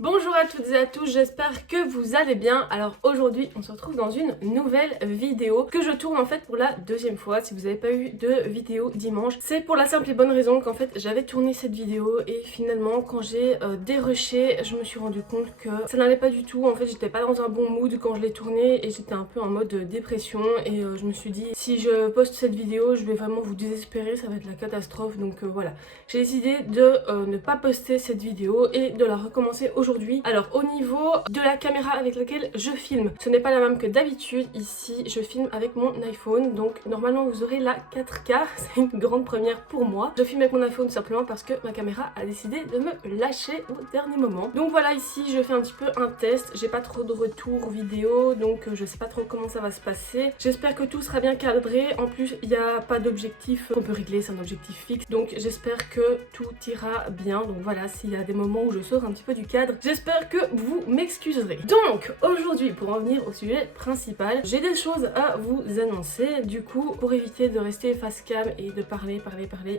Bonjour à toutes et à tous, j'espère que vous allez bien. Alors aujourd'hui on se retrouve dans une nouvelle vidéo que je tourne en fait pour la deuxième fois. Si vous n'avez pas eu de vidéo dimanche, c'est pour la simple et bonne raison qu'en fait j'avais tourné cette vidéo et finalement quand j'ai dérushé, je me suis rendu compte que ça n'allait pas du tout. En fait j'étais pas dans un bon mood quand je l'ai tournée et j'étais un peu en mode dépression et je me suis dit si je poste cette vidéo je vais vraiment vous désespérer, ça va être la catastrophe. Donc voilà, j'ai décidé de ne pas poster cette vidéo et de la recommencer aujourd'hui. Alors au niveau de la caméra avec laquelle je filme, ce n'est pas la même que d'habitude. Ici je filme avec mon iPhone, donc normalement vous aurez la 4K, c'est une grande première pour moi. Je filme avec mon iPhone simplement parce que ma caméra a décidé de me lâcher au dernier moment. Donc voilà, ici je fais un petit peu un test, j'ai pas trop de retours vidéo, donc je sais pas trop comment ça va se passer. J'espère que tout sera bien cadré, en plus il n'y a pas d'objectif qu'on peut régler, c'est un objectif fixe, donc j'espère que tout ira bien. Donc voilà, s'il y a des moments où je sors un petit peu du cadre, j'espère que vous m'excuserez. Donc aujourd'hui, pour en venir au sujet principal, j'ai des choses à vous annoncer. Du coup, pour éviter de rester face cam et de parler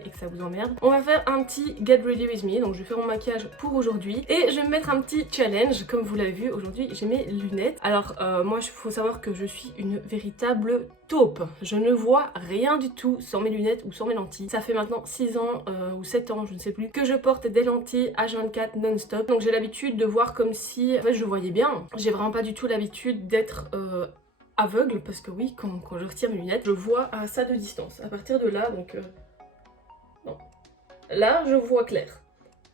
et que ça vous emmerde, on va faire un petit get ready with me. Donc je vais faire mon maquillage pour aujourd'hui et je vais me mettre un petit challenge. Comme vous l'avez vu, aujourd'hui j'ai mes lunettes. Alors moi, il faut savoir que je suis une véritable taupe. Je ne vois rien du tout sans mes lunettes ou sans mes lentilles. Ça fait maintenant 6 ans ou 7 ans, je ne sais plus, que je porte des lentilles H24 non-stop. Donc j'ai l'habitude de voir comme si en fait je voyais bien. J'ai vraiment pas du tout l'habitude d'être aveugle, parce que oui, quand je retire mes lunettes, je vois à ça de distance. À partir de là, donc non. Là, je vois clair.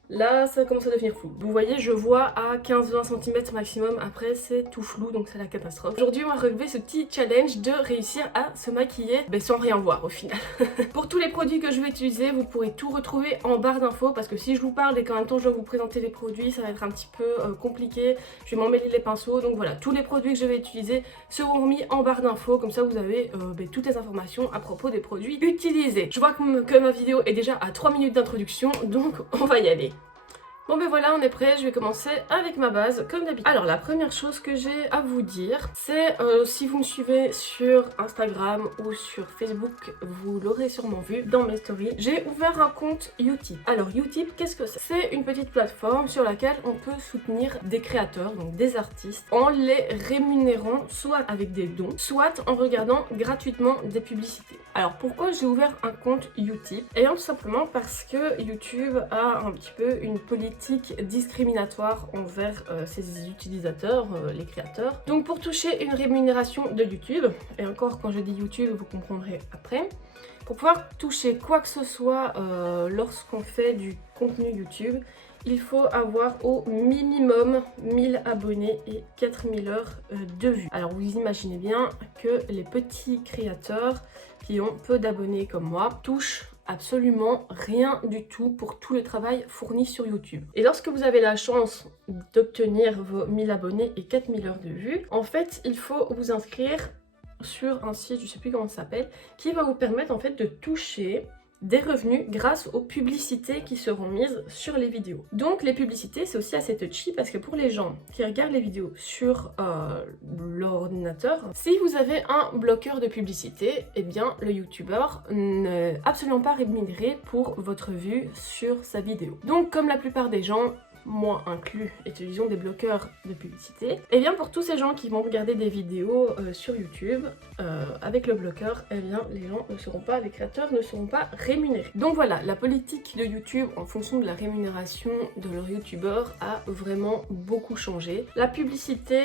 Là, ça commence à devenir flou. Vous voyez, je vois à 15-20 cm maximum. Après, c'est tout flou, donc c'est la catastrophe. Aujourd'hui, on va relever ce petit challenge de réussir à se maquiller sans rien voir au final. Pour tous les produits que je vais utiliser, vous pourrez tout retrouver en barre d'infos, parce que si je vous parle et qu'en même temps je dois vous présenter les produits, ça va être un petit peu compliqué. Je vais m'emmêler les pinceaux. Donc voilà, tous les produits que je vais utiliser seront mis en barre d'infos. Comme ça, vous avez toutes les informations à propos des produits utilisés. Je vois que ma vidéo est déjà à 3 minutes d'introduction, donc on va y aller. Bon ben voilà, on est prêt, je vais commencer avec ma base comme d'habitude. Alors la première chose que j'ai à vous dire, c'est si vous me suivez sur Instagram ou sur Facebook, vous l'aurez sûrement vu dans mes stories, j'ai ouvert un compte Utip. Alors Utip, qu'est-ce que c'est? C'est une petite plateforme sur laquelle on peut soutenir des créateurs, donc des artistes, en les rémunérant soit avec des dons, soit en regardant gratuitement des publicités. Alors pourquoi j'ai ouvert un compte Utip? Et tout simplement parce que YouTube a un petit peu une politique discriminatoire envers ses utilisateurs, les créateurs. Donc pour toucher une rémunération de YouTube, et encore quand je dis YouTube vous comprendrez après, pour pouvoir toucher quoi que ce soit lorsqu'on fait du contenu YouTube, il faut avoir au minimum 1000 abonnés et 4000 heures de vues. Alors vous imaginez bien que les petits créateurs qui ont peu d'abonnés comme moi touchent absolument rien du tout pour tout le travail fourni sur YouTube. Et lorsque vous avez la chance d'obtenir vos 1000 abonnés et 4000 heures de vues, en fait il faut vous inscrire sur un site, je sais plus comment ça s'appelle, qui va vous permettre en fait de toucher des revenus grâce aux publicités qui seront mises sur les vidéos. Donc les publicités, c'est aussi assez touchy parce que pour les gens qui regardent les vidéos sur leur ordinateur, si vous avez un bloqueur de publicité, eh bien le youtubeur n'est absolument pas rémunéré pour votre vue sur sa vidéo. Donc comme la plupart des gens, moi inclus, utilisons des bloqueurs de publicité, et bien pour tous ces gens qui vont regarder des vidéos sur YouTube avec le bloqueur, et bien les gens ne seront pas, les créateurs ne seront pas rémunérés. Donc voilà, la politique de YouTube en fonction de la rémunération de leur youtubeur a vraiment beaucoup changé. La publicité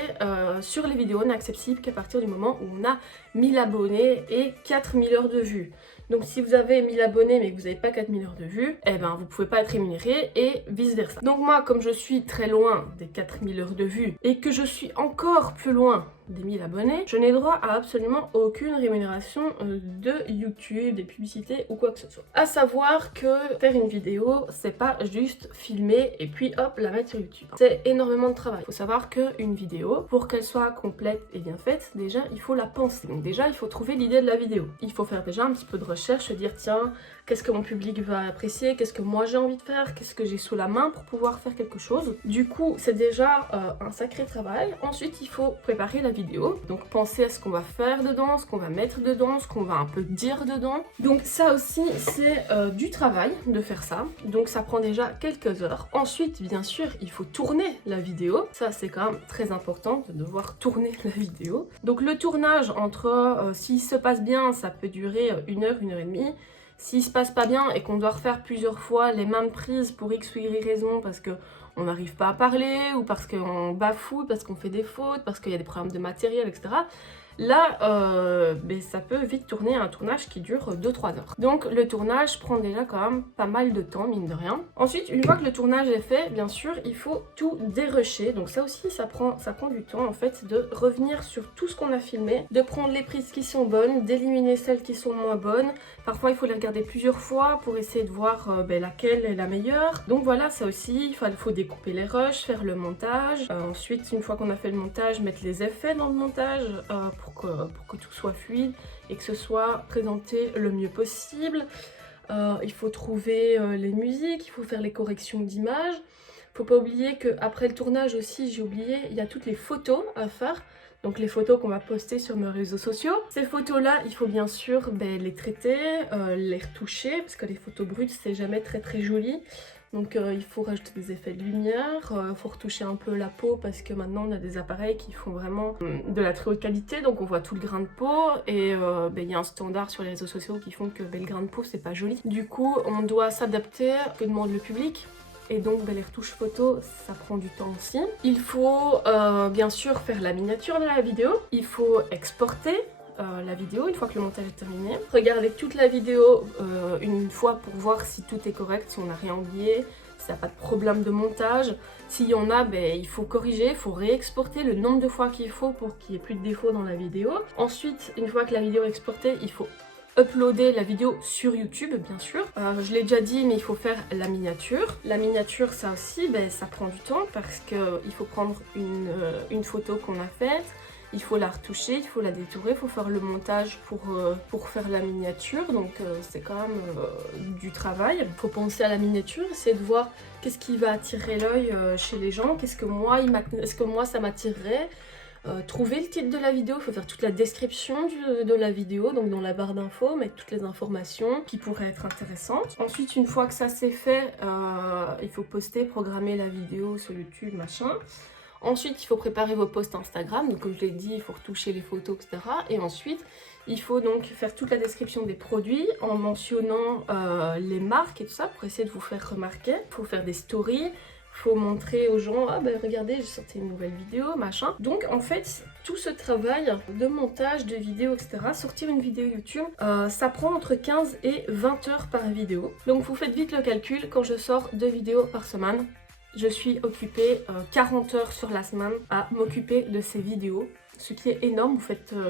sur les vidéos n'est accessible qu'à partir du moment où on a 1000 abonnés et 4000 heures de vues. Donc si vous avez 1000 abonnés mais que vous n'avez pas 4000 heures de vues, eh ben vous pouvez pas être rémunéré et vice versa. Donc moi, comme je suis très loin des 4000 heures de vues et que je suis encore plus loin des 1000 abonnés, je n'ai droit à absolument aucune rémunération de YouTube, des publicités ou quoi que ce soit. À savoir que faire une vidéo, c'est pas juste filmer et puis hop, la mettre sur YouTube. C'est énormément de travail. Il faut savoir qu'une vidéo, pour qu'elle soit complète et bien faite, déjà il faut la penser. Donc déjà il faut trouver l'idée de la vidéo. Il faut faire déjà un petit peu de recherche recherche, se dire tiens, qu'est-ce que mon public va apprécier, qu'est-ce que moi j'ai envie de faire, qu'est-ce que j'ai sous la main pour pouvoir faire quelque chose. Du coup, c'est déjà un sacré travail. Ensuite, il faut préparer la vidéo. Donc, penser à ce qu'on va faire dedans, ce qu'on va mettre dedans, ce qu'on va un peu dire dedans. Donc, ça aussi, c'est du travail de faire ça. Donc, ça prend déjà quelques heures. Ensuite, bien sûr, il faut tourner la vidéo. Ça, c'est quand même très important de devoir tourner la vidéo. Donc, le tournage, entre s'il se passe bien, ça peut durer 1 heure, 1 heure et demie. S'il se passe pas bien et qu'on doit refaire plusieurs fois les mêmes prises pour X ou Y raison parce qu'on n'arrive pas à parler ou parce qu'on bafouille, parce qu'on fait des fautes, parce qu'il y a des problèmes de matériel, etc. Là, ça peut vite tourner à un tournage qui dure 2-3 heures. Donc le tournage prend déjà quand même pas mal de temps, mine de rien. Ensuite, une fois que le tournage est fait, bien sûr, il faut tout dérusher. Donc ça aussi, ça prend du temps en fait de revenir sur tout ce qu'on a filmé, de prendre les prises qui sont bonnes, d'éliminer celles qui sont moins bonnes. Parfois, il faut les regarder plusieurs fois pour essayer de voir laquelle est la meilleure. Donc voilà, ça aussi, il faut découper les rushs, faire le montage. Ensuite, une fois qu'on a fait le montage, mettre les effets dans le montage pour que tout soit fluide et que ce soit présenté le mieux possible. Il faut trouver les musiques, il faut faire les corrections d'image. Faut pas oublier qu'après le tournage aussi, j'ai oublié, il y a toutes les photos à faire. Donc les photos qu'on va poster sur mes réseaux sociaux. Ces photos-là, il faut bien sûr les traiter, les retoucher, parce que les photos brutes, c'est jamais très très joli. Donc il faut rajouter des effets de lumière, il faut retoucher un peu la peau parce que maintenant on a des appareils qui font vraiment de la très haute qualité, donc on voit tout le grain de peau et il y a un standard sur les réseaux sociaux qui font que le grain de peau c'est pas joli. Du coup on doit s'adapter à ce que demande le public. Et donc les retouches photos, ça prend du temps aussi. Il faut bien sûr faire la miniature de la vidéo. Il faut exporter la vidéo une fois que le montage est terminé. Regarder toute la vidéo une fois pour voir si tout est correct, si on n'a rien oublié, s'il n'y a pas de problème de montage. S'il y en a, il faut corriger, il faut réexporter le nombre de fois qu'il faut pour qu'il n'y ait plus de défauts dans la vidéo. Ensuite, une fois que la vidéo est exportée, il faut uploader la vidéo sur YouTube, bien sûr. Je l'ai déjà dit, mais il faut faire la miniature. La miniature, ça aussi, ça prend du temps parce qu'il faut prendre une photo qu'on a faite, il faut la retoucher, il faut la détourer, il faut faire le montage pour faire la miniature. Donc c'est quand même du travail. Il faut penser à la miniature, essayer de voir qu'est-ce qui va attirer l'œil chez les gens, est-ce que moi ça m'attirerait. Trouver le titre de la vidéo, il faut faire toute la description de la vidéo, donc dans la barre d'infos, mettre toutes les informations qui pourraient être intéressantes. Ensuite, une fois que ça c'est fait, il faut poster, programmer la vidéo sur YouTube, machin. Ensuite, il faut préparer vos posts Instagram, donc comme je l'ai dit, il faut retoucher les photos, etc. Et ensuite, il faut donc faire toute la description des produits en mentionnant les marques et tout ça pour essayer de vous faire remarquer. Il faut faire des stories. Faut montrer aux gens, ah regardez, j'ai sorti une nouvelle vidéo, machin. Donc en fait, tout ce travail de montage, de vidéos, etc., sortir une vidéo YouTube, ça prend entre 15 et 20 heures par vidéo. Donc vous faites vite le calcul, quand je sors 2 vidéos par semaine, je suis occupée 40 heures sur la semaine à m'occuper de ces vidéos. Ce qui est énorme,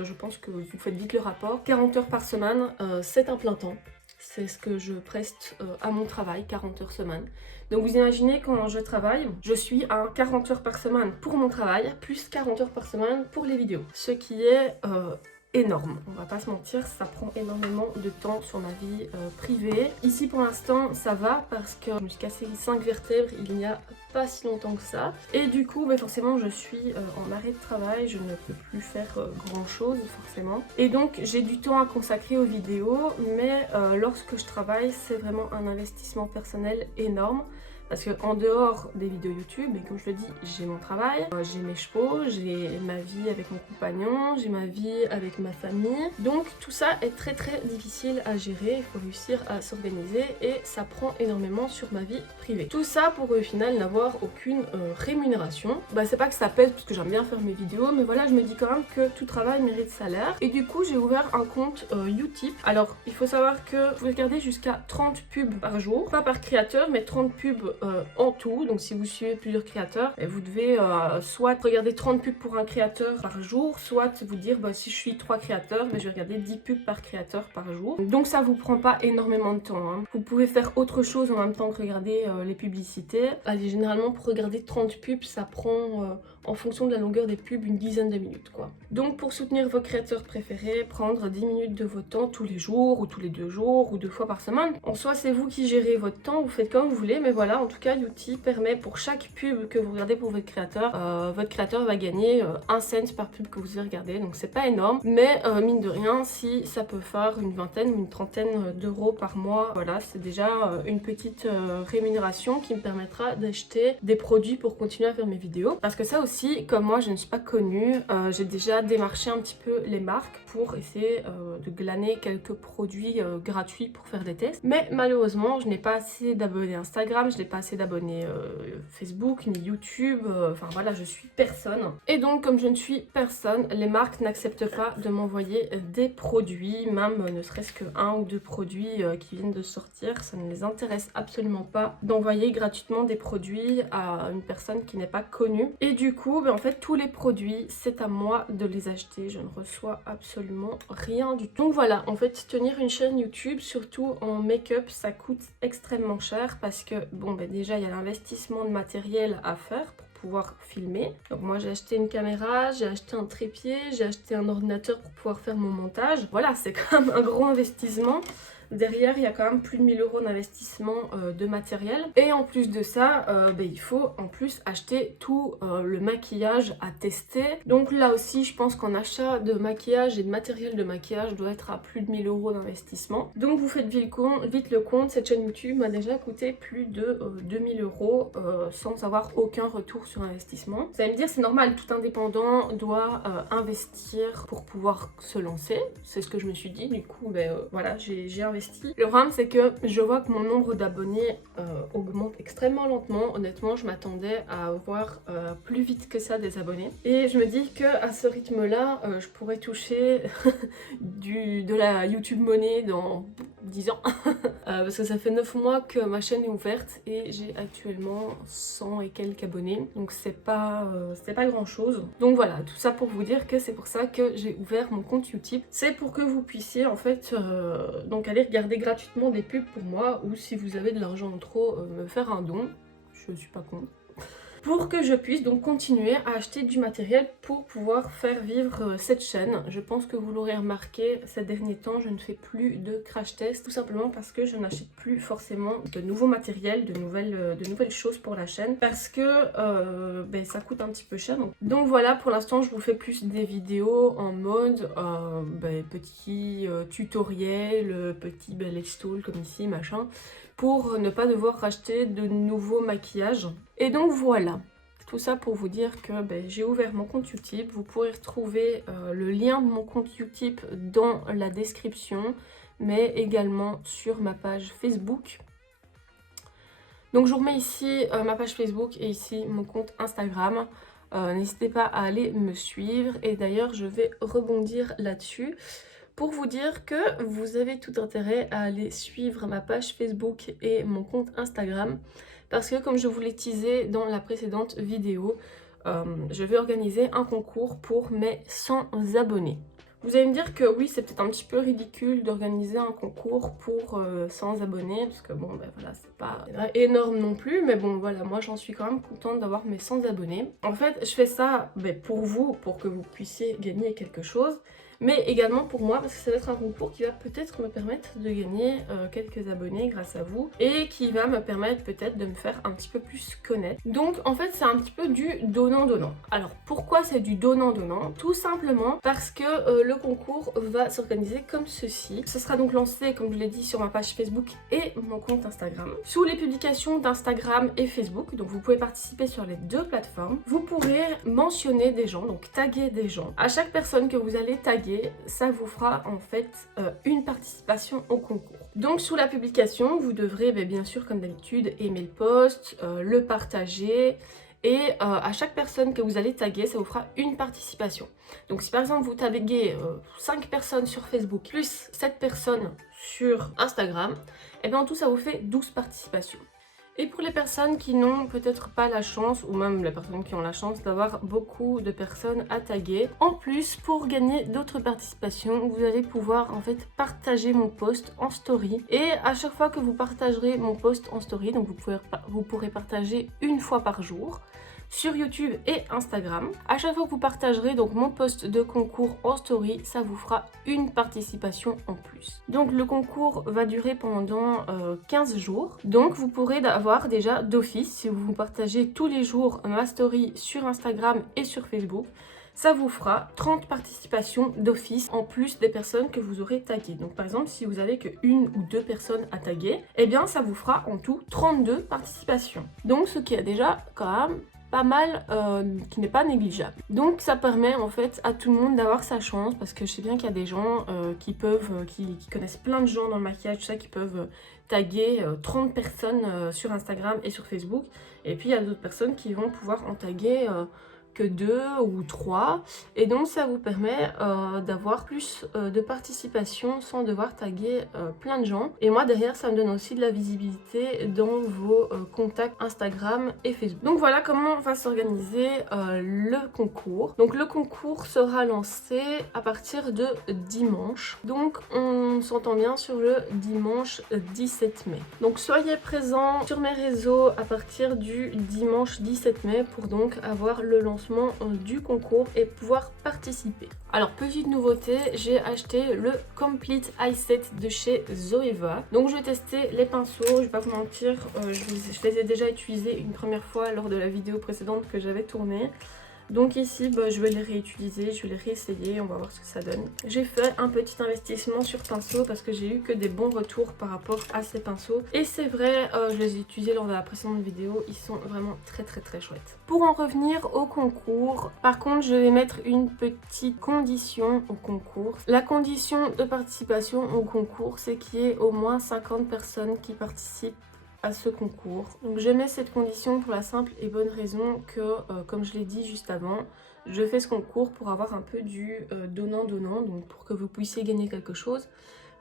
je pense que vous faites vite le rapport. 40 heures par semaine, c'est un plein temps. C'est ce que je preste à mon travail, 40 heures semaine. Donc vous imaginez quand je travaille, je suis à 40 heures par semaine pour mon travail, plus 40 heures par semaine pour les vidéos. Ce qui est énorme, on va pas se mentir, ça prend énormément de temps sur ma vie privée. Ici pour l'instant ça va parce que je me suis cassé 5 vertèbres il n'y a pas si longtemps que ça. Et du coup forcément je suis en arrêt de travail, je ne peux plus faire grand chose forcément. Et donc j'ai du temps à consacrer aux vidéos, mais lorsque je travaille c'est vraiment un investissement personnel énorme. Parce qu'en dehors des vidéos YouTube, et comme je le dis, j'ai mon travail, j'ai mes chevaux, j'ai ma vie avec mon compagnon, j'ai ma vie avec ma famille. Donc tout ça est très très difficile à gérer, il faut réussir à s'organiser et ça prend énormément sur ma vie privée. Tout ça pour au final n'avoir aucune rémunération. C'est pas que ça pèse parce que j'aime bien faire mes vidéos, mais voilà, je me dis quand même que tout travail mérite salaire. Et du coup, j'ai ouvert un compte Utip. Alors, il faut savoir que vous pouvez regarder jusqu'à 30 pubs par jour, pas par créateur, mais 30 pubs en tout. Donc si vous suivez plusieurs créateurs, vous devez soit regarder 30 pubs pour un créateur par jour, soit vous dire bah, si je suis 3 créateurs, je vais regarder 10 pubs par créateur par jour. Donc ça vous prend pas énormément de temps, hein. Vous pouvez faire autre chose en même temps que regarder les publicités. Allez, généralement pour regarder 30 pubs, ça prend en fonction de la longueur des pubs une dizaine de minutes quoi. Donc pour soutenir vos créateurs préférés, prendre 10 minutes de votre temps tous les jours ou tous les 2 jours ou 2 fois par semaine. En soi c'est vous qui gérez votre temps, vous faites comme vous voulez, mais voilà, en tout cas l'outil permet pour chaque pub que vous regardez pour votre créateur va gagner 1 cent par pub que vous avez regardé, donc c'est pas énorme, mais mine de rien, si ça peut faire une vingtaine ou une trentaine d'euros par mois, voilà, c'est déjà une petite rémunération qui me permettra d'acheter des produits pour continuer à faire mes vidéos. Parce que ça aussi, comme moi je ne suis pas connue, j'ai déjà démarché un petit peu les marques pour essayer de glaner quelques produits gratuits pour faire des tests. Mais malheureusement, je n'ai pas assez d'abonnés Instagram, je n'ai pas assez d'abonnés Facebook, ni YouTube, enfin voilà, je suis personne. Et donc, comme je ne suis personne, les marques n'acceptent pas de m'envoyer des produits, même ne serait-ce que 1 ou 2 produits qui viennent de sortir. Ça ne les intéresse absolument pas d'envoyer gratuitement des produits à une personne qui n'est pas connue. Et du coup, en fait, tous les produits, c'est à moi de les acheter. Je ne reçois absolument rien du tout. Donc voilà, en fait, tenir une chaîne YouTube, surtout en make-up, ça coûte extrêmement cher parce que, bon, déjà, il y a l'investissement de matériel à faire pour pouvoir filmer. Donc moi j'ai acheté une caméra, j'ai acheté un trépied, j'ai acheté un ordinateur pour pouvoir faire mon montage. Voilà, c'est quand même un gros investissement. Derrière, il y a quand même plus de 1000 € d'investissement de matériel. Et en plus de ça, il faut en plus acheter tout le maquillage à tester. Donc là aussi, je pense qu'en achat de maquillage et de matériel de maquillage doit être à plus de 1000 € d'investissement. Donc vous faites vite le compte, cette chaîne YouTube m'a déjà coûté plus de 2000 € sans avoir aucun retour sur investissement. Vous allez me dire, c'est normal, tout indépendant doit investir pour pouvoir se lancer. C'est ce que je me suis dit, du coup, voilà, j'ai investi. Le problème c'est que je vois que mon nombre d'abonnés augmente extrêmement lentement. Honnêtement, je m'attendais à avoir plus vite que ça des abonnés. Et je me dis que à ce rythme-là, je pourrais toucher de la YouTube money dans 10 ans. Parce que ça fait 9 mois que ma chaîne est ouverte et j'ai actuellement 100 et quelques abonnés. Donc c'est pas grand chose. Donc voilà, tout ça pour vous dire que c'est pour ça que j'ai ouvert mon compte YouTube. C'est pour que vous puissiez en fait donc aller regarder gratuitement des pubs pour moi, ou si vous avez de l'argent en trop, me faire un don. Je suis pas contre. Pour que je puisse donc continuer à acheter du matériel pour pouvoir faire vivre cette chaîne. Je pense que vous l'aurez remarqué, ces derniers temps, je ne fais plus de crash test, tout simplement parce que je n'achète plus forcément de nouveaux matériels, de nouvelles choses pour la chaîne, parce que ça coûte un petit peu cher. Donc voilà, pour l'instant, je vous fais plus des vidéos en mode petit tutoriel, petit let's tool comme ici, machin, pour ne pas devoir racheter de nouveaux maquillages. Et donc voilà, tout ça pour vous dire que j'ai ouvert mon compte Utip. Vous pourrez retrouver le lien de mon compte Utip dans la description, mais également sur ma page Facebook. Donc je vous remets ici ma page Facebook et ici mon compte Instagram. N'hésitez pas à aller me suivre, et d'ailleurs je vais rebondir là-dessus pour vous dire que vous avez tout intérêt à aller suivre ma page Facebook et mon compte Instagram, parce que comme je vous l'ai teasé dans la précédente vidéo, je vais organiser un concours pour mes 100 abonnés. Vous allez me dire que oui, c'est peut-être un petit peu ridicule d'organiser un concours pour 100 abonnés, parce que bon, voilà, c'est pas énorme non plus, mais bon, voilà, moi j'en suis quand même contente d'avoir mes 100 abonnés. En fait, je fais ça pour vous, pour que vous puissiez gagner quelque chose, mais également pour moi, parce que ça va être un concours qui va peut-être me permettre de gagner quelques abonnés grâce à vous, et qui va me permettre peut-être de me faire un petit peu plus connaître. Donc en fait c'est un petit peu du donnant-donnant. Alors pourquoi c'est du donnant-donnant? Tout simplement parce que le concours va s'organiser comme ceci. Ce sera donc lancé, comme je l'ai dit, sur ma page Facebook et mon compte Instagram. Sous les publications d'Instagram et Facebook, donc vous pouvez participer sur les deux plateformes. Vous pourrez mentionner des gens, donc taguer des gens. À chaque personne que vous allez taguer, ça vous fera en fait une participation au concours. Donc sous la publication, vous devrez bien sûr comme d'habitude aimer le post, le partager, et à chaque personne que vous allez taguer, ça vous fera une participation. Donc si par exemple vous taguez 5 personnes sur Facebook plus 7 personnes sur Instagram, et bien en tout ça vous fait 12 participations. Et pour les personnes qui n'ont peut-être pas la chance, ou même les personnes qui ont la chance d'avoir beaucoup de personnes à taguer, en plus, pour gagner d'autres participations, vous allez pouvoir en fait partager mon post en story. Et à chaque fois que vous partagerez mon post en story, donc vous pourrez partager une fois par jour, sur YouTube et Instagram. À chaque fois que vous partagerez donc mon post de concours en story, ça vous fera une participation en plus. Donc le concours va durer pendant 15 jours. Donc vous pourrez avoir déjà d'office, si vous partagez tous les jours ma story sur Instagram et sur Facebook, ça vous fera 30 participations d'office en plus des personnes que vous aurez taguées. Donc par exemple, si vous avez que une ou deux personnes à taguer, eh bien ça vous fera en tout 32 participations. Donc ce qui est déjà quand même pas mal, qui n'est pas négligeable. Donc ça permet en fait à tout le monde d'avoir sa chance, parce que je sais bien qu'il y a des gens qui connaissent plein de gens dans le maquillage, tout ça, qui peuvent taguer 30 personnes sur Instagram et sur Facebook, et puis il y a d'autres personnes qui vont pouvoir en taguer que 2 ou 3, et donc ça vous permet d'avoir plus de participation sans devoir taguer plein de gens. Et moi derrière, ça me donne aussi de la visibilité dans vos contacts Instagram et Facebook. Donc voilà comment va s'organiser le concours. Donc le concours sera lancé à partir de dimanche, donc on s'entend bien sur le dimanche 17 mai. Donc soyez présents sur mes réseaux à partir du dimanche 17 mai pour donc avoir le lancement du concours et pouvoir participer. Alors petite nouveauté, j'ai acheté le Complete Eye Set de chez Zoeva. Donc je vais tester les pinceaux, je vais pas vous mentir, je les ai déjà utilisés une première fois lors de la vidéo précédente que j'avais tournée. Donc ici, je vais les réutiliser, je vais les réessayer, on va voir ce que ça donne. J'ai fait un petit investissement sur pinceau parce que j'ai eu que des bons retours par rapport à ces pinceaux. Et c'est vrai, je les ai utilisés lors de la précédente vidéo, ils sont vraiment très chouettes. Pour en revenir au concours, par contre, je vais mettre une petite condition au concours. La condition de participation au concours, c'est qu'il y ait au moins 50 personnes qui participent à ce concours. Donc je mets cette condition pour la simple et bonne raison que, comme je l'ai dit juste avant, je fais ce concours pour avoir un peu du donnant-donnant, donc pour que vous puissiez gagner quelque chose,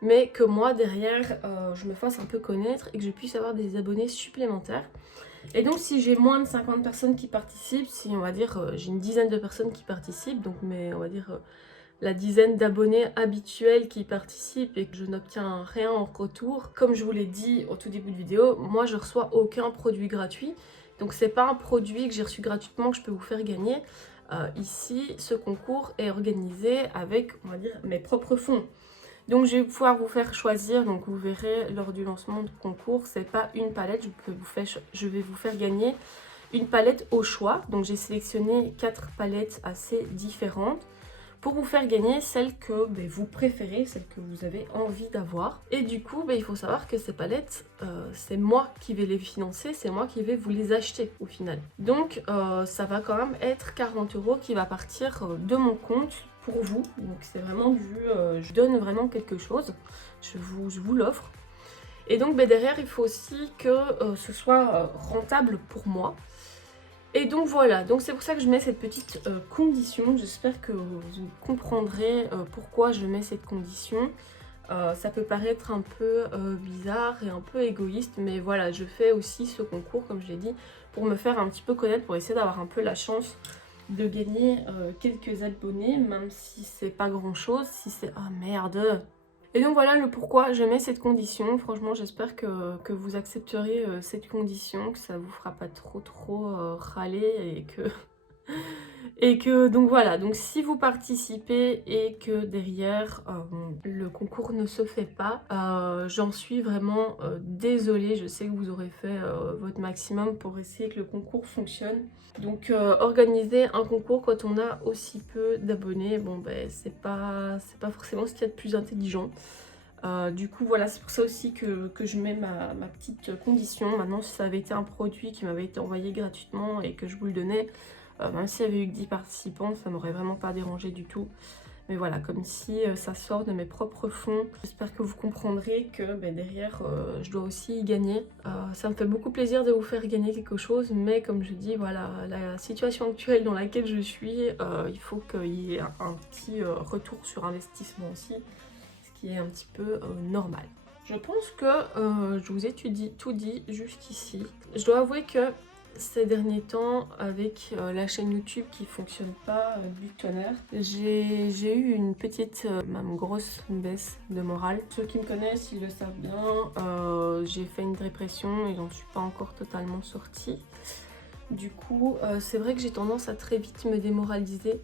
mais que moi derrière je me fasse un peu connaître et que je puisse avoir des abonnés supplémentaires. Et donc si j'ai moins de 50 personnes qui participent, si on va dire j'ai une dizaine de personnes qui participent, donc mais on va dire la dizaine d'abonnés habituels qui participent et que je n'obtiens rien en retour. Comme je vous l'ai dit au tout début de vidéo, moi je reçois aucun produit gratuit. Donc c'est pas un produit que j'ai reçu gratuitement que je peux vous faire gagner. Ici, ce concours est organisé avec, on va dire, mes propres fonds. Donc je vais pouvoir vous faire choisir, donc vous verrez lors du lancement du concours, c'est pas une palette, je vais vous faire gagner une palette au choix. Donc j'ai sélectionné 4 palettes assez différentes pour vous faire gagner celle que vous préférez, celle que vous avez envie d'avoir. Et du coup, il faut savoir que ces palettes, c'est moi qui vais les financer, c'est moi qui vais vous les acheter au final. Donc ça va quand même être 40 € qui va partir de mon compte pour vous. Donc c'est vraiment je donne vraiment quelque chose, je vous l'offre. Et donc derrière, il faut aussi que ce soit rentable pour moi. Et donc voilà, donc c'est pour ça que je mets cette petite condition. J'espère que vous comprendrez pourquoi je mets cette condition. Ça peut paraître un peu bizarre et un peu égoïste, mais voilà, je fais aussi ce concours, comme je l'ai dit, pour me faire un petit peu connaître, pour essayer d'avoir un peu la chance de gagner quelques abonnés, même si c'est pas grand chose, si c'est... Ah merde! Et donc voilà le pourquoi je mets cette condition. Franchement, j'espère que vous accepterez cette condition, que ça vous fera pas trop râler et que donc voilà, donc si vous participez et que derrière le concours ne se fait pas, j'en suis vraiment désolée. Je sais que vous aurez fait votre maximum pour essayer que le concours fonctionne. Donc organiser un concours quand on a aussi peu d'abonnés, c'est pas forcément ce qu'il y a de plus intelligent. Du coup voilà, c'est pour ça aussi que je mets ma petite condition. Maintenant, si ça avait été un produit qui m'avait été envoyé gratuitement et que je vous le donnais, même s'il y avait eu que 10 participants, ça m'aurait vraiment pas dérangé du tout. Mais voilà, comme si ça sort de mes propres fonds, j'espère que vous comprendrez que derrière, je dois aussi y gagner. Ça me fait beaucoup plaisir de vous faire gagner quelque chose, mais comme je dis, voilà, la situation actuelle dans laquelle je suis, il faut qu'il y ait un petit retour sur investissement aussi, ce qui est un petit peu normal. Je pense que je vous ai tout dit jusqu'ici. Je dois avouer que ces derniers temps, avec la chaîne YouTube qui fonctionne pas du tonnerre, j'ai eu une petite, même grosse baisse de morale. Ceux qui me connaissent, ils le savent bien, j'ai fait une dépression et j'en suis pas encore totalement sortie. Du coup, c'est vrai que j'ai tendance à très vite me démoraliser.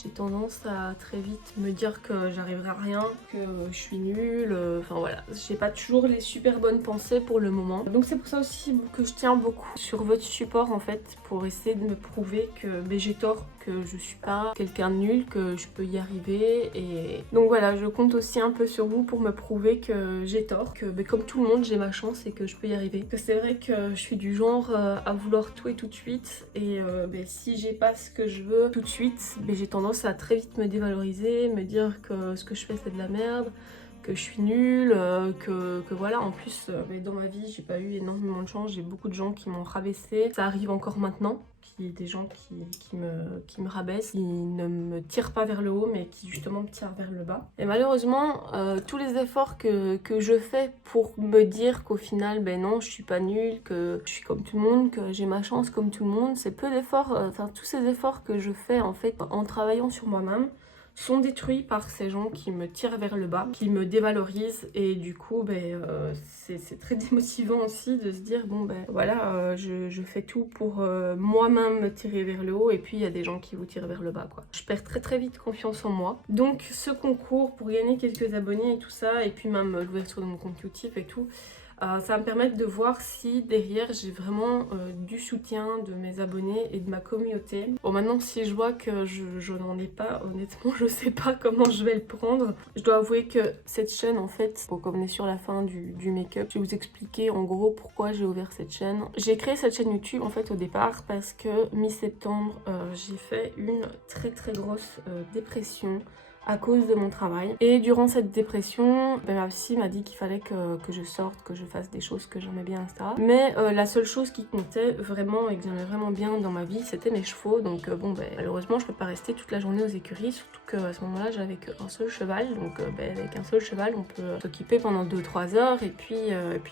J'ai tendance à très vite me dire que j'arriverai à rien, que je suis nulle, enfin voilà, j'ai pas toujours les super bonnes pensées pour le moment. Donc c'est pour ça aussi que je tiens beaucoup sur votre support en fait, pour essayer de me prouver que j'ai tort, que je suis pas quelqu'un de nul, que je peux y arriver. Et donc voilà, je compte aussi un peu sur vous pour me prouver que j'ai tort, que comme tout le monde j'ai ma chance et que je peux y arriver. Que c'est vrai que je suis du genre à vouloir tout et tout de suite, et si j'ai pas ce que je veux tout de suite, j'ai tendance à très vite me dévaloriser, me dire que ce que je fais c'est de la merde, que je suis nulle, que voilà. En plus dans ma vie j'ai pas eu énormément de chance, j'ai beaucoup de gens qui m'ont rabaissé, ça arrive encore maintenant, des gens qui me rabaissent, qui ne me tirent pas vers le haut mais qui justement me tirent vers le bas. Et malheureusement tous les efforts que je fais pour me dire qu'au final non, je suis pas nulle, que je suis comme tout le monde, que j'ai ma chance comme tout le monde, c'est peu d'efforts, tous ces efforts que je fais en fait en travaillant sur moi-même sont détruits par ces gens qui me tirent vers le bas, qui me dévalorisent. Et du coup c'est très démotivant aussi de se dire voilà, je fais tout pour moi-même me tirer vers le haut, et puis il y a des gens qui vous tirent vers le bas quoi. Je perds très vite confiance en moi. Donc ce concours pour gagner quelques abonnés et tout ça, et puis même l'ouverture de mon compte YouTube et tout, ça va me permettre de voir si derrière j'ai vraiment du soutien de mes abonnés et de ma communauté. Bon, maintenant si je vois que je n'en ai pas, honnêtement je sais pas comment je vais le prendre. Je dois avouer que cette chaîne en fait, comme on est sur la fin du make-up, je vais vous expliquer en gros pourquoi j'ai ouvert cette chaîne. J'ai créé cette chaîne YouTube en fait au départ parce que mi-septembre j'ai fait une très grosse dépression à cause de mon travail. Et durant cette dépression, ma psy m'a dit qu'il fallait que je sorte, que je fasse des choses que j'aimais bien, etc. Mais la seule chose qui comptait vraiment et que j'aimais vraiment bien dans ma vie, c'était mes chevaux. Donc malheureusement, je peux pas rester toute la journée aux écuries, surtout qu'à ce moment-là, j'avais qu'un seul cheval. Donc avec un seul cheval, on peut s'occuper pendant 2-3 heures et puis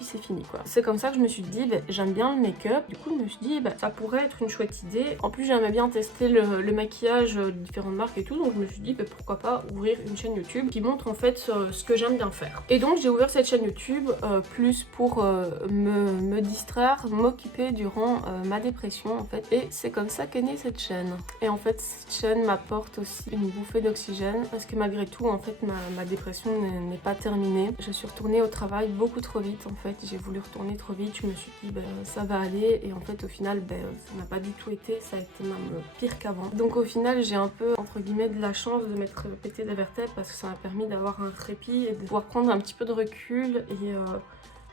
c'est fini quoi. C'est comme ça que je me suis dit, j'aime bien le make-up. Du coup, je me suis dit, ça pourrait être une chouette idée. En plus, j'aimais bien tester le maquillage de différentes marques et tout. Donc je me suis dit, pourquoi pas ouvrir une chaîne YouTube qui montre en fait ce que j'aime bien faire. Et donc j'ai ouvert cette chaîne YouTube plus pour me distraire, m'occuper durant ma dépression en fait. Et c'est comme ça qu'est née cette chaîne. Et en fait cette chaîne m'apporte aussi une bouffée d'oxygène parce que malgré tout en fait ma dépression n'est pas terminée. Je suis retournée au travail beaucoup trop vite en fait. J'ai voulu retourner trop vite, je me suis dit ça va aller, et en fait au final ça n'a pas du tout été, ça a été même pire qu'avant. Donc au final j'ai un peu entre guillemets de la chance de m'être pété des vertèbres parce que ça m'a permis d'avoir un répit et de pouvoir prendre un petit peu de recul et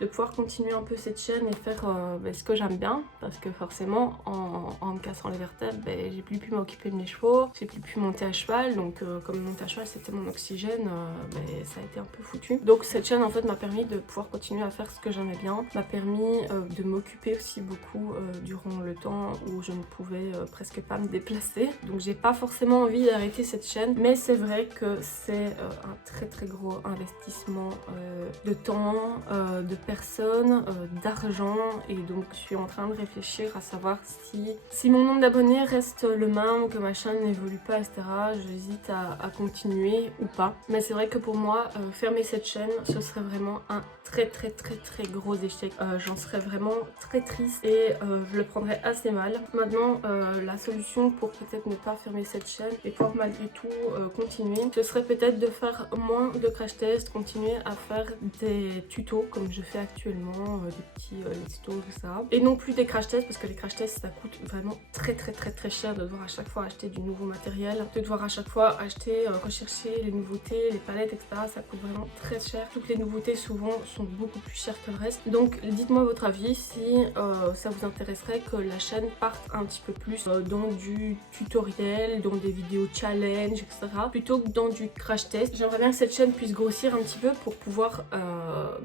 de pouvoir continuer un peu cette chaîne et faire ce que j'aime bien, parce que forcément en me cassant les vertèbres j'ai plus pu m'occuper de mes chevaux, j'ai plus pu monter à cheval, donc comme monter à cheval c'était mon oxygène, ça a été un peu foutu. Donc cette chaîne en fait m'a permis de pouvoir continuer à faire ce que j'aimais bien, m'a permis de m'occuper aussi beaucoup durant le temps où je ne pouvais presque pas me déplacer. Donc j'ai pas forcément envie d'arrêter cette chaîne, mais c'est vrai que c'est un très gros investissement de temps, de personnes, d'argent, et donc je suis en train de réfléchir à savoir si mon nombre d'abonnés reste le même, que ma chaîne n'évolue pas, etc. J'hésite à continuer ou pas. Mais c'est vrai que pour moi, fermer cette chaîne, ce serait vraiment un très gros échec. J'en serais vraiment très triste et je le prendrais assez mal. Maintenant, la solution pour peut-être ne pas fermer cette chaîne et pouvoir malgré tout continuer, ce serait peut-être de faire moins de crash tests, continuer à faire des tutos comme je fais actuellement, des petits let's talk, ça. Et non plus des crash tests, parce que les crash tests ça coûte vraiment très cher, de devoir à chaque fois acheter du nouveau matériel, de devoir à chaque fois acheter, rechercher les nouveautés, les palettes, etc. Ça coûte vraiment très cher. Toutes les nouveautés souvent sont beaucoup plus chères que le reste. Donc dites-moi votre avis si ça vous intéresserait que la chaîne parte un petit peu plus dans du tutoriel, dans des vidéos challenge, etc. plutôt que dans du crash test. J'aimerais bien que cette chaîne puisse grossir un petit peu pour pouvoir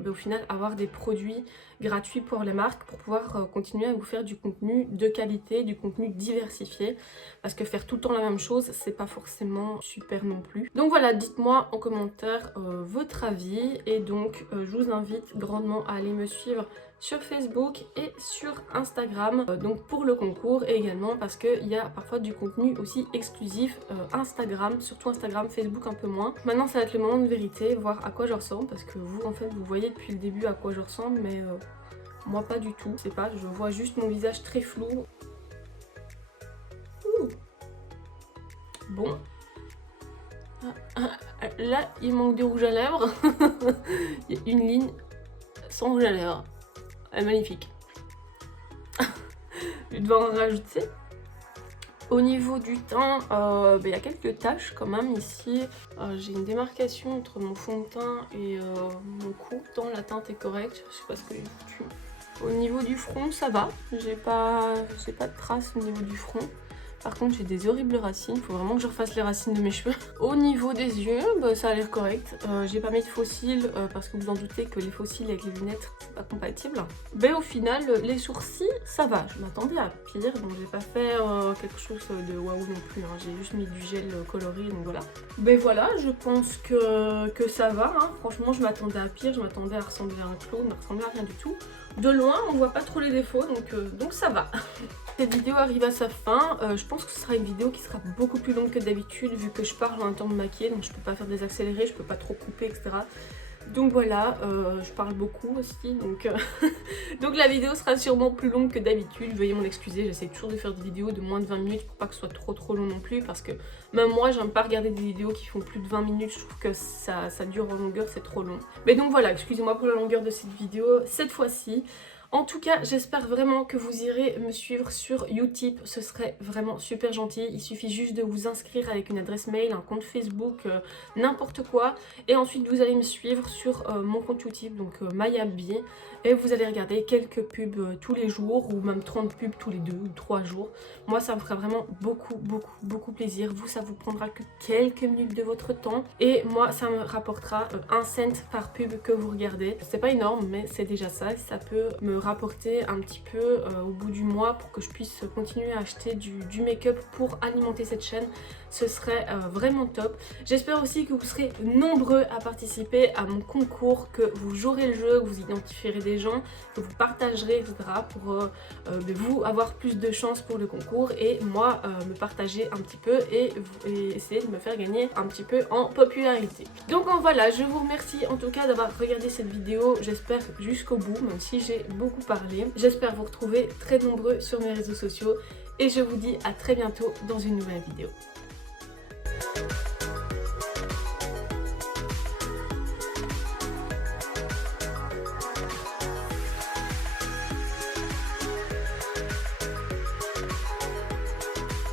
au final avoir des produits gratuits pour les marques pour pouvoir continuer à vous faire du contenu de qualité, du contenu diversifié, parce que faire tout le temps la même chose c'est pas forcément super non plus. Donc voilà, dites-moi en commentaire votre avis, et donc je vous invite grandement à aller me suivre sur Facebook et sur Instagram, donc pour le concours, et également parce qu'il y a parfois du contenu aussi exclusif Instagram, surtout Instagram, Facebook un peu moins. Maintenant ça va être le moment de vérité, voir à quoi je ressemble, parce que vous en fait vous voyez depuis le début à quoi je ressemble, mais moi pas du tout, je sais pas, je vois juste mon visage très flou. Ouh. Bon. Là il manque du rouge à lèvres, il y a une ligne sans rouge à lèvres. Elle est magnifique. Je vais devoir en rajouter. Au niveau du teint, il y a quelques taches quand même ici. J'ai une démarcation entre mon fond de teint et mon cou. Tant la teinte est correcte, je sais pas ce que j'ai foutu. Au niveau du front, ça va. J'ai pas de traces au niveau du front. Par contre, j'ai des horribles racines, il faut vraiment que je refasse les racines de mes cheveux. Au niveau des yeux, ça a l'air correct. J'ai pas mis de faux cils parce que vous en doutez que les faux cils avec les lunettes, c'est pas compatible. Mais au final, les sourcils, ça va. Je m'attendais à pire, donc j'ai pas fait quelque chose de waouh non plus. Hein. J'ai juste mis du gel coloré, donc voilà. Mais voilà, je pense que ça va. Hein. Franchement, je m'attendais à pire, je m'attendais à ressembler à un clown, à ressembler à rien du tout. De loin, on voit pas trop les défauts, donc ça va. Cette vidéo arrive à sa fin. Je pense que ce sera une vidéo qui sera beaucoup plus longue que d'habitude, vu que je parle en même temps de me maquiller, donc je peux pas faire des accélérés, je peux pas trop couper, etc. Donc voilà, je parle beaucoup aussi, donc la vidéo sera sûrement plus longue que d'habitude. Veuillez m'en excuser, j'essaie toujours de faire des vidéos de moins de 20 minutes pour pas que ce soit trop long non plus, parce que même moi j'aime pas regarder des vidéos qui font plus de 20 minutes, je trouve que ça dure en longueur, c'est trop long. Mais donc voilà, excusez-moi pour la longueur de cette vidéo cette fois-ci. En tout cas, j'espère vraiment que vous irez me suivre sur Utip, ce serait vraiment super gentil. Il suffit juste de vous inscrire avec une adresse mail, un compte Facebook, n'importe quoi. Et ensuite, vous allez me suivre sur mon compte Utip, donc Mayabi. Et vous allez regarder quelques pubs tous les jours, ou même 30 pubs tous les 2 ou 3 jours. Moi, ça me fera vraiment beaucoup plaisir. Vous, ça vous prendra que quelques minutes de votre temps. Et moi, ça me rapportera 1 cent par pub que vous regardez. C'est pas énorme, mais c'est déjà ça. Ça peut me rapporter un petit peu au bout du mois pour que je puisse continuer à acheter du make-up pour alimenter cette chaîne. Ce serait vraiment top. J'espère aussi que vous serez nombreux à participer à mon concours, que vous jouerez le jeu, que vous identifierez des gens, que vous partagerez, etc. pour vous avoir plus de chance pour le concours, et moi me partager un petit peu et essayer de me faire gagner un petit peu en popularité. Donc voilà, je vous remercie en tout cas d'avoir regardé cette vidéo, j'espère jusqu'au bout, même si j'ai beaucoup parlé. J'espère vous retrouver très nombreux sur mes réseaux sociaux, et je vous dis à très bientôt dans une nouvelle vidéo.